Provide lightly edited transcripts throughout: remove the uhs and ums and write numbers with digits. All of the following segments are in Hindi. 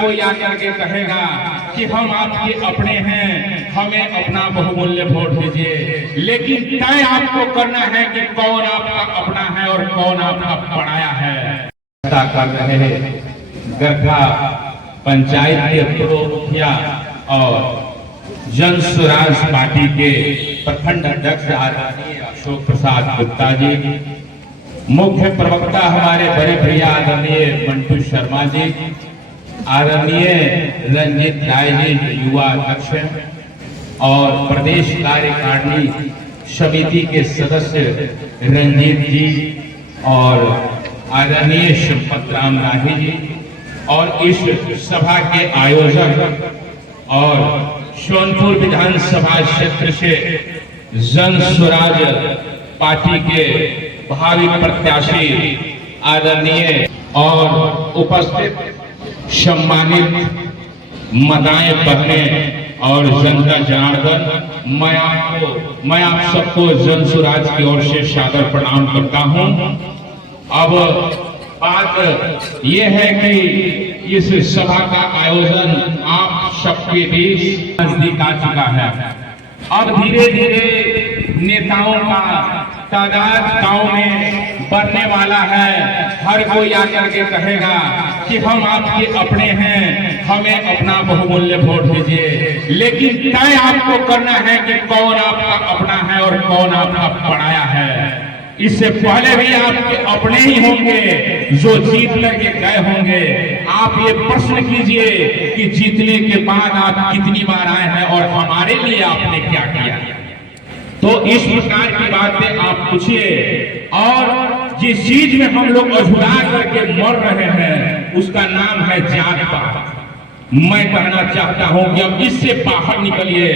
कोई आकर के कहेगा कि हम आपके अपने हैं, हमें अपना बहुमूल्य वोट दीजिए, लेकिन तय आपको करना है कि कौन आपका अपना है और कौन आपका पराया है। कर रहे गरखा पंचायत के पूर्व मुखिया और जन स्वराज पार्टी के प्रखंड अध्यक्ष आदरणीय अशोक प्रसाद गुप्ता जी, मुख्य प्रवक्ता हमारे बड़े भैया आदरणीय मंटू शर्मा जी, आदरणीय रंजीत राय जी युवा अध्यक्ष और प्रदेश कार्यकारिणी समिति के सदस्य रंजीत जी और आदरणीय संपत राम राही जी और इस सभा के आयोजक और सोनपुर विधानसभा क्षेत्र से जन स्वराज पार्टी के भावी प्रत्याशी आदरणीय और उपस्थित सम्मानित माताएं बहनें और जनता जनार्दन, मैं आप सबको जन स्वराज की ओर से सादर प्रणाम करता हूं। अब बात यह है कि इस सभा का आयोजन आप सबके बीच नजदीक आ चुका है। अब धीरे धीरे नेताओं का तादाद गांव में बढ़ने वाला है। हर कोई आकर के कहेगा कि हम आपके अपने हैं, हमें अपना बहुमूल्य वोट दीजिए, लेकिन तय आपको करना है कि कौन आपका अपना है और कौन आपका पराया है। इससे पहले भी आपके अपने ही होंगे जो जीत करके गए होंगे। आप ये प्रश्न कीजिए कि जीतने के बाद आप कितनी बार आए हैं और हमारे लिए आपने क्या किया। तो इस प्रकार की बातें आप पूछिए। और जिस चीज में हम लोग अझुरा करके मर रहे हैं उसका नाम है जात पात। मैं कहना चाहता हूं कि अब इससे बाहर निकलिए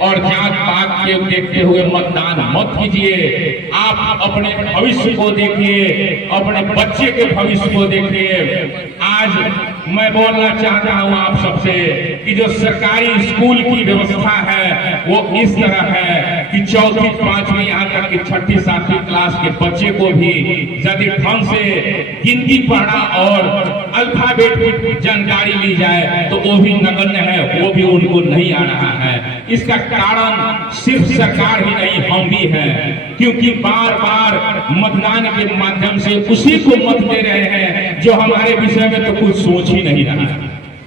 और जात पात के देखते हुए मतदान मत कीजिए। आप अपने भविष्य को देखिए, अपने बच्चे के भविष्य को देखिए। आज मैं बोलना चाहता हूं आप सबसे कि जो सरकारी स्कूल की व्यवस्था है वो इस तरह है कि चौथी पांचवी यहाँ तक कि छठी सातवीं क्लास के बच्चे को भी यदि ढंग से गिनती पढ़ना और अल्फाबेट की जानकारी ली जाए तो वो भी नगण्य है, वो भी उनको नहीं आ रहा है। इसका कारण सिर्फ सरकार ही नहीं, हम भी हैं, क्योंकि बार बार मतदान के माध्यम से उसी को मत दे रहे हैं जो हमारे विषय में तो कुछ सोच ही नहीं रहा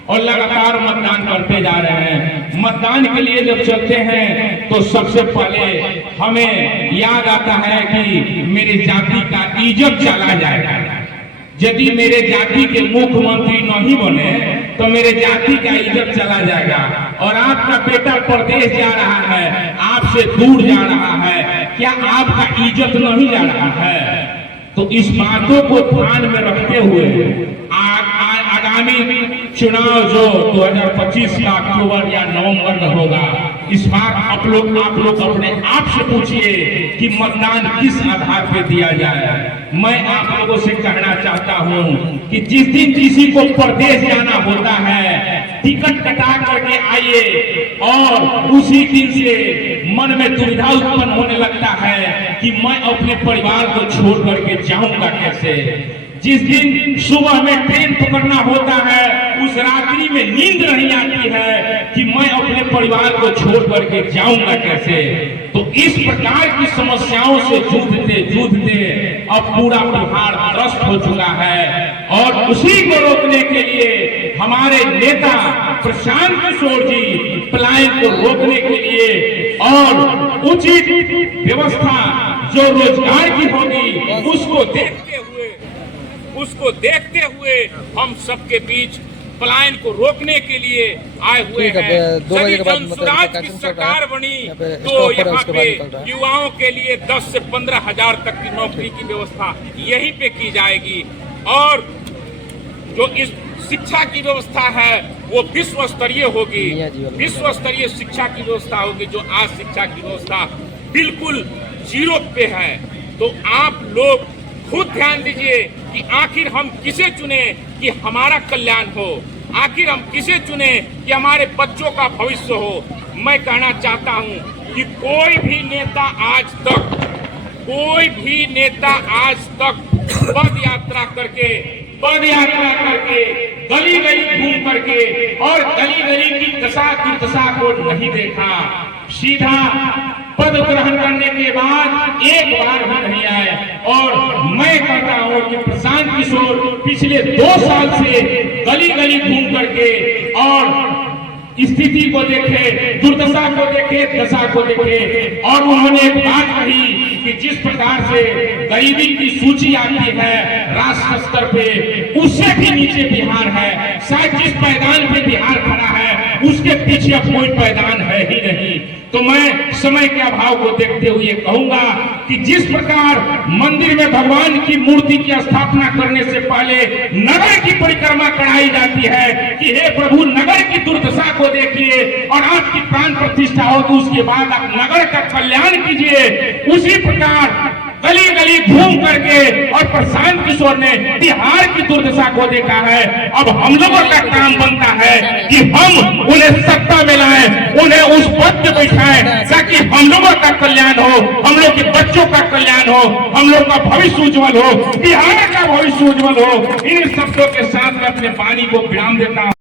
और लगातार मतदान करते जा रहे हैं। मतदान के लिए जब चलते हैं तो सबसे पहले हमें याद आता है कि मेरी जाति का इज्जत चला जाएगा। यदि मेरे जाति के मुख्यमंत्री नहीं बने तो मेरे जाति का इज्जत चला जाएगा। और आपका बेटा प्रदेश जा रहा है, आपसे दूर जा रहा है, क्या आपका इज्जत नहीं जा रहा है? तो इस बातों को ध्यान में रखते हुए आगामी चुनाव जो 2025 का अक्टूबर या नवंबर में होगा, इस बार आप लोग अपने आप से पूछिए कि मतदान किस आधार पे दिया जाए। मैं आप लोगों से कहना चाहता हूं कि जिस दिन किसी को प्रदेश जाना होता है टिकट कटा करके आइए और उसी दिन से मन में दुविधा उत्पन्न होने लगता है कि मैं अपने परिवार को छोड़ करके जाऊंगा कैसे। जिस दिन सुबह में ट्रेन पकड़ना होता है उस रात्रि में नींद नहीं आती है कि मैं अपने परिवार को छोड़ करके जाऊंगा कैसे। तो इस प्रकार की समस्याओं से जूझते अब पूरा पहाड़ त्रस्त हो चुका है और उसी को रोकने के लिए हमारे नेता प्रशांत किशोर जी पलायन को रोकने के लिए और उचित व्यवस्था जो रोजगार की होगी उसको देखते हुए हम सबके बीच पलायन को रोकने के लिए आए हुए हैं। यदि जनसुराज की सरकार बनी तो यहाँ पे युवाओं के लिए 10 से 15 हजार तक की नौकरी की व्यवस्था यहीं पे की जाएगी और जो इस शिक्षा की व्यवस्था है वो विश्व स्तरीय होगी। विश्व स्तरीय शिक्षा की व्यवस्था होगी। जो आज शिक्षा की व्यवस्था बिल्कुल जीरो पे है। तो आप लोग खुद ध्यान दीजिए कि आखिर हम किसे चुने कि हमारा कल्याण हो, आखिर हम किसे चुने कि हमारे बच्चों का भविष्य हो। मैं कहना चाहता हूं कि कोई भी नेता आज तक पद यात्रा करके पद यात्रा करके, गली गली घूम करके और गली गली की दशा दुर्दशा को नहीं देखा। सीधा पद ग्रहण करने के बाद एक बार भी नहीं आए। और मैं कहता हूं कि प्रशांत किशोर पिछले 2 साल से गली गली घूम करके और स्थिति को देखे, दुर्दशा को देखे, दशा को देखे, और उन्होंने एक बात कही कि जिस प्रकार से गरीबी की सूची आती है राष्ट्र स्तर पे, उससे भी नीचे बिहार है। शायद जिस मैदान पे बिहार खड़ा है उसके पीछे अब कोई मैदान है ही नहीं। तो मैं समय के अभाव को देखते हुए कहूंगा कि जिस प्रकार मंदिर में भगवान की मूर्ति की स्थापना करने से पहले नगर की परिक्रमा कराई जाती है कि हे प्रभु नगर की दुर्दशा को देखिए और आपकी प्राण प्रतिष्ठा हो तो उसके बाद आप नगर का कल्याण कीजिए। उसी प्रकार गली गली घूम करके और प्रशांत किशोर ने बिहार की दुर्दशा को देखा है। अब हम लोगों का काम बनता है कि हम उन्हें सत्ता में लाएं, उन्हें उस पद पे बैठाएं ताकि हम लोगों का कल्याण हो, हम लोग के बच्चों का कल्याण हो, हम लोग का भविष्य उज्जवल हो, बिहार का भविष्य उज्जवल हो। इन शब्दों के साथ मैं अपने वाणी को विराम देता हूं।